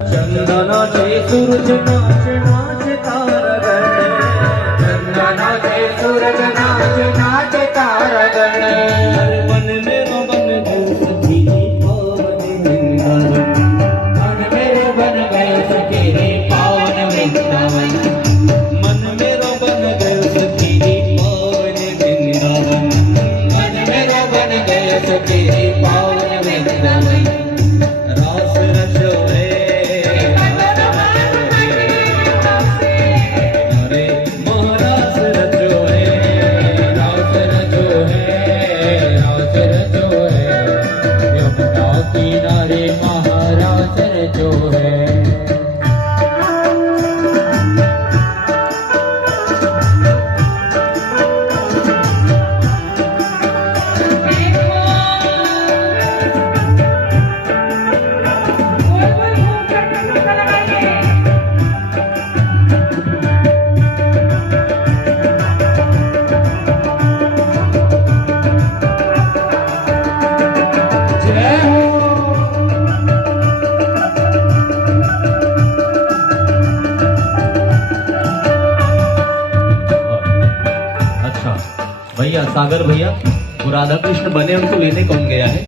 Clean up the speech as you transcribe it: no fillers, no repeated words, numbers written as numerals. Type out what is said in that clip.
चंदनाचे सूरज नाच नाच तारगण, चंदनाचे सूरज नाच नाच तारगण। मन मेरो बन गयो सखी पावन वृंदावन, मन मेरो बन गयो सखी पावन वृंदावन, मन मेरो बन गयो सखी पावन वृंदावन, मन मेरो बन गयो सखी पावन वृंदावन। रास रचो किनारे महाराज जो है। भैया सागर भैया वो राधा कृष्ण बने उनको लेने कौन गया है?